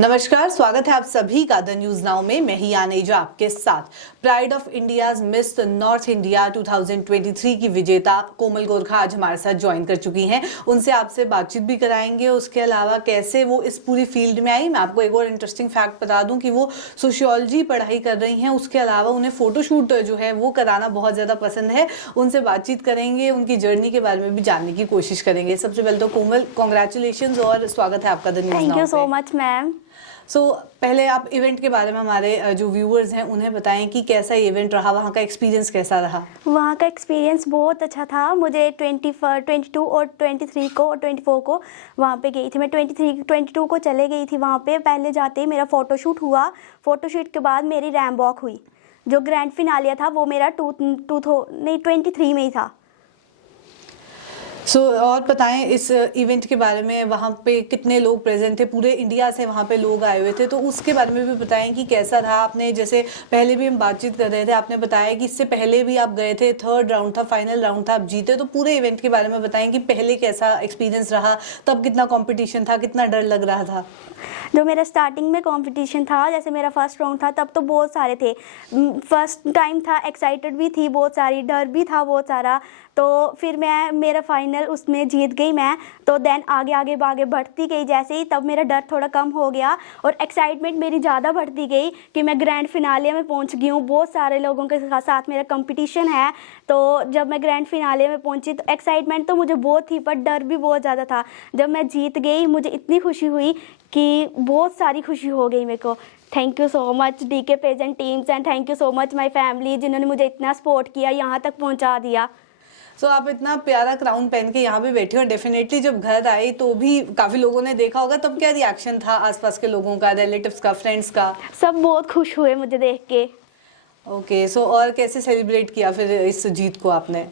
नमस्कार, स्वागत है आप सभी का द न्यूज नाउ में। मैं ही आनेजा आपके साथ। Pride of India's miss north India 2023 की विजेता कोमल गोरखा आज हमारे साथ ज्वाइन कर चुकी हैं। उनसे आपसे बातचीत भी कराएंगे। उसके अलावा कैसे वो इस पूरी फील्ड में आई, मैं आपको एक और इंटरेस्टिंग फैक्ट बता दूं कि वो सोशियोलॉजी पढ़ाई कर रही हैं। उसके अलावा उन्हें फोटोशूट जो है वो कराना बहुत ज़्यादा पसंद है। उनसे बातचीत करेंगे, उनकी जर्नी के बारे में भी जानने की कोशिश करेंगे। सबसे पहले तो कोमल, कॉन्ग्रेचुलेशन और स्वागत है आपका द न्यूज नाउ पे। Thank you so much ma'am. पहले आप इवेंट के बारे में हमारे जो व्यूअर्स हैं उन्हें बताएं कि कैसा इवेंट रहा, वहाँ का एक्सपीरियंस कैसा रहा। वहाँ का एक्सपीरियंस बहुत अच्छा था। मुझे 22 और 23 को और 24 को वहाँ पे गई थी। मैं 22 को चले गई थी वहाँ पे। पहले जाते ही मेरा फ़ोटोशूट हुआ। फ़ोटोशूट के बाद मेरी रैम वॉक हुई। जो ग्रैंड फिनाले था वो मेरा 23 में ही था। और बताएं इस इवेंट के बारे में, वहाँ पे कितने लोग प्रेजेंट थे, पूरे इंडिया से वहाँ पे लोग आए हुए थे, तो उसके बारे में भी बताएं कि कैसा रहा। आपने जैसे पहले भी हम बातचीत कर रहे थे, आपने बताया कि इससे पहले भी आप गए थे, थर्ड राउंड था, फाइनल राउंड था, आप जीते। तो पूरे इवेंट के बारे में बताएं कि पहले कैसा एक्सपीरियंस रहा, तब कितना कॉम्पिटिशन था, कितना डर लग रहा था। जो मेरा स्टार्टिंग में कंपटीशन था, जैसे मेरा फर्स्ट राउंड था, तब तो बहुत सारे थे। फर्स्ट टाइम था, एक्साइटेड भी थी बहुत सारी, डर भी था बहुत सारा। तो फिर मेरा फाइनल उसमें जीत गई मैं। तो देन आगे आगे बढ़ती गई जैसे ही, तब मेरा डर थोड़ा कम हो गया और एक्साइटमेंट मेरी ज़्यादा बढ़ती गई कि मैं ग्रैंड फिनाले में पहुंच गई हूँ। बहुत सारे लोगों के साथ मेरा कंपटीशन है। तो जब मैं ग्रैंड फिनाले में पहुंची तो एक्साइटमेंट तो मुझे बहुत थी, पर डर भी बहुत ज़्यादा था। जब मैं जीत गई मुझे इतनी खुशी हुई कि बहुत सारी खुशी हो गई मेरे को। Thank you so much DK pageant teams and thank you so much my family, जिन्होंने मुझे इतना सपोर्ट किया, यहाँ तक पहुँचा दिया। आप इतना प्यारा क्राउन पहन के यहाँ पे बैठे हो। डेफिनेटली जब घर आए तो भी काफी लोगों ने देखा होगा, तब क्या रिएक्शन था आसपास के लोगों का, रिलेटिव्स का, फ्रेंड्स का? सब बहुत खुश हुए मुझे देख के। ओके, और कैसे सेलिब्रेट किया फिर इस जीत को आपने?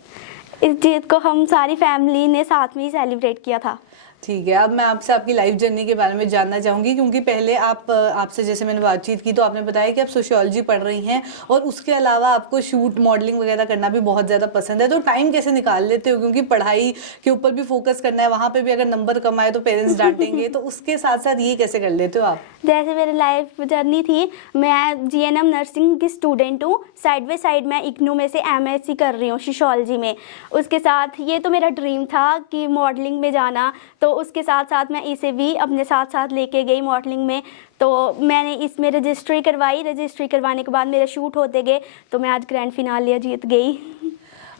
इस जीत को हम सारी फैमिली ने साथ में ही सेलिब्रेट किया था। ठीक है, अब मैं आपसे आपकी लाइफ जर्नी के बारे में जानना चाहूँगी, क्योंकि पहले आपसे जैसे मैंने बातचीत की तो आपने बताया कि आप सोशियोलॉजी पढ़ रही हैं और उसके अलावा आपको शूट, मॉडलिंग वगैरह करना भी बहुत ज़्यादा पसंद है। तो टाइम कैसे निकाल लेते हो, क्योंकि पढ़ाई के ऊपर भी फोकस करना है, वहाँ पर भी अगर नंबर कम आए तो पेरेंट्स डांटेंगे, तो उसके साथ साथ ये कैसे कर लेते हो आप? जैसे मेरी लाइफ जर्नी थी, मैं जीएनएम नर्सिंग की स्टूडेंट हूँ। साइड बाय साइड मैं इग्नू में से एमएससी कर रही हूँ सोशियोलॉजी में। उसके साथ ये तो मेरा ड्रीम था कि मॉडलिंग में जाना, तो उसके साथ साथ मैं इसे भी अपने साथ साथ लेके गई मॉडलिंग में। तो मैंने इसमें रजिस्ट्री करवाई। रजिस्ट्री करवाने के बाद मेरे शूट होते गए, तो मैं आज ग्रैंड फिनाले जीत गई।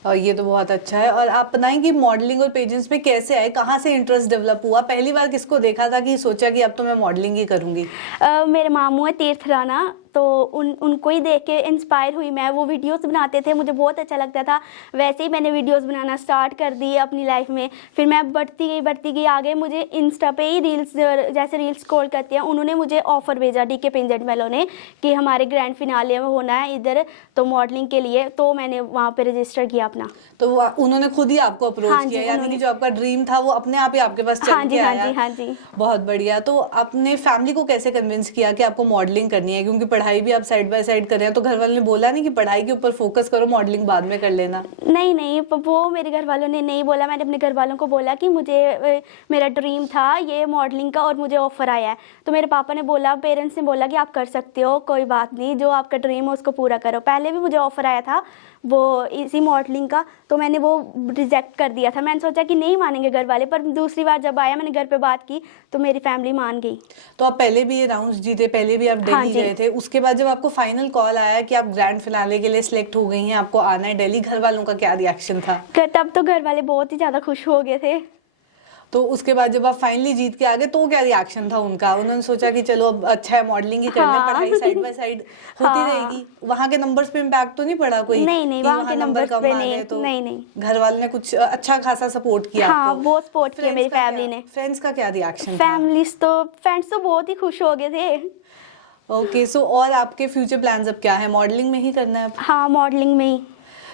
और ये तो बहुत अच्छा है। और आप बताएं कि मॉडलिंग और पेजेंट्स में कैसे आए, कहाँ से इंटरेस्ट डेवलप हुआ, पहली बार किसको देखा था कि सोचा कि अब तो मैं मॉडलिंग ही करूँगी? मेरे मामू है तीर्थ राणा, तो उनको ही देख के इंस्पायर हुई मैं। वो वीडियोस बनाते थे, मुझे बहुत अच्छा लगता था। वैसे ही मैंने वीडियोस बनाना स्टार्ट कर दी अपनी लाइफ में। फिर मैं बढ़ती गई आगे। मुझे इंस्टा पे ही रील्स, जैसे रील्स स्क्रॉल करती हैं, उन्होंने मुझे ऑफ़र भेजा डीके पेजेंट वालों ने कि हमारे ग्रैंड फिनाले में होना है इधर, तो मॉडलिंग के लिए। तो मैंने वहाँ पर रजिस्टर किया अपना। तो उन्होंने खुद ही आपको अप्रोच किया, यानी कि जो आपका ड्रीम था वो अपने आप ही आपके पास चल के आया? हाँ जी। बहुत बढ़िया। तो आपने फैमिली को कैसे कन्विंस किया कि आपको मॉडलिंग करनी है, क्योंकि पढ़ाई भी आप साइड बाय साइड कर रहे हैं, तो घर वालों ने बोला नहीं कि पढ़ाई के ऊपर फोकस करो, मॉडलिंग बाद में कर लेना? नहीं, वो मेरे घर वालों ने नहीं बोला। मैंने अपने घर वालों को बोला कि मुझे, मेरा ड्रीम था ये मॉडलिंग का और मुझे ऑफर आया है। तो मेरे पापा ने बोला, पेरेंट्स ने बोला कि आप कर सकते हो, कोई बात नहीं, जो आपका ड्रीम है उसको पूरा करो। पहले भी मुझे ऑफर आया था वो इसी मॉडलिंग का, तो मैंने वो रिजेक्ट कर दिया था। मैंने सोचा कि नहीं मानेंगे घर वाले, पर दूसरी बार जब आया, मैंने घर पे बात की तो मेरी फैमिली मान गई। तो आप पहले भी ये राउंड्स जीते, पहले भी आप दिल्ली गए थे, उसके बाद जब आपको फाइनल कॉल आया कि आप ग्रैंड फिनाले के लिए सिलेक्ट हो गई हैं, आपको आना है दिल्ली, घर वालों का क्या रिएक्शन था? तब तो घर वाले बहुत ही ज़्यादा खुश हो गए थे। तो उसके बाद जब आप फाइनली जीत के आ गए तो क्या रिएक्शन था उनका? उन्होंने सोचा कि चलो अब अच्छा है, मॉडलिंग ही करना है, पढ़ाई साइड बाय साइड होती रहेगी। वहाँ के नंबर्स पे इम्पैक्ट तो नहीं पड़ा कोई? नहीं, वहाँ के नंबर पे नहीं, तो नहीं। घर वालों ने कुछ अच्छा खासा सपोर्ट किया? हाँ, बहुत सपोर्ट किया मेरी फैमिली ने। फ्रेंड्स का क्या रिएक्शन? फ्रेंड्स तो बहुत ही खुश हो गए थे। ओके, और आपके फ्यूचर प्लान्स अब क्या है? मॉडलिंग में ही करना है? हाँ, मॉडलिंग में ही।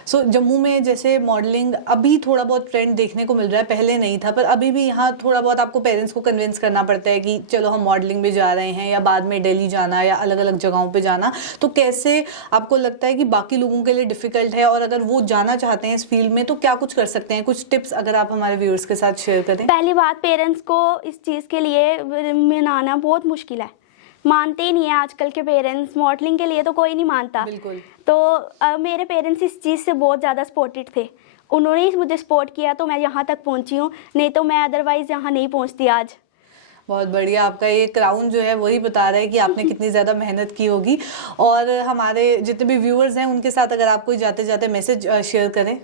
जम्मू में जैसे मॉडलिंग अभी थोड़ा बहुत ट्रेंड देखने को मिल रहा है, पहले नहीं था, पर अभी भी यहाँ थोड़ा बहुत आपको पेरेंट्स को कन्विंस करना पड़ता है कि चलो हम मॉडलिंग में जा रहे हैं, या बाद में दिल्ली जाना या अलग अलग जगहों पे जाना। तो कैसे आपको लगता है कि बाकी लोगों के लिए डिफिकल्ट है, और अगर वो जाना चाहते हैं इस फील्ड में तो क्या कुछ कर सकते हैं? कुछ टिप्स अगर आप हमारे व्यूअर्स के साथ शेयर करें। पहली बात, पेरेंट्स को इस चीज़ के लिए मनाना बहुत मुश्किल है। मानते ही नहीं है आजकल के पेरेंट्स, मॉडलिंग के लिए तो कोई नहीं मानता। बिल्कुल। तो मेरे पेरेंट्स इस चीज़ से बहुत ज़्यादा सपोर्टेड थे, उन्होंने ही मुझे सपोर्ट किया तो मैं यहाँ तक पहुँची हूँ, नहीं तो मैं अदरवाइज़ यहाँ नहीं पहुँचती आज। बहुत बढ़िया, आपका ये क्राउन जो है वही बता रहा है कि आपने कितनी ज़्यादा मेहनत की होगी। और हमारे जितने भी व्यूअर्स हैं उनके साथ अगर आप कोई जाते जाते मैसेज शेयर करें।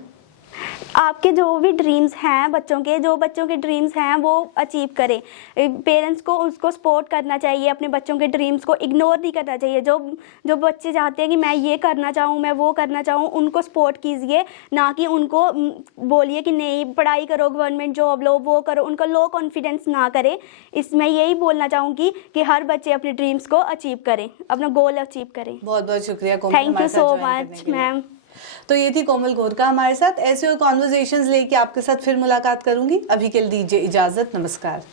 आपके जो भी ड्रीम्स हैं बच्चों के, जो बच्चों के ड्रीम्स हैं वो अचीव करें। पेरेंट्स को उसको सपोर्ट करना चाहिए, अपने बच्चों के ड्रीम्स को इग्नोर नहीं करना चाहिए। जो बच्चे चाहते हैं कि मैं ये करना चाहूँ, मैं वो करना चाहूँ, उनको सपोर्ट कीजिए, ना कि उनको बोलिए कि नहीं पढ़ाई करो, गवर्नमेंट जॉब लो, वो करो। उनको लो कॉन्फिडेंस ना करें। इसमें यही बोलना चाहूँगी कि हर बच्चे अपने ड्रीम्स को अचीव करें, अपना गोल अचीव करें। बहुत बहुत शुक्रिया कोमल, थैंक यू हमारे साथ सो ज्वाइन मच करने के लिए। मैम। तो ये थी कोमल गोरखा हमारे साथ। ऐसे और कॉन्वर्सेशंस लेके आपके साथ फिर मुलाकात करूंगी। अभी के लिए दीजिए इजाजत, नमस्कार।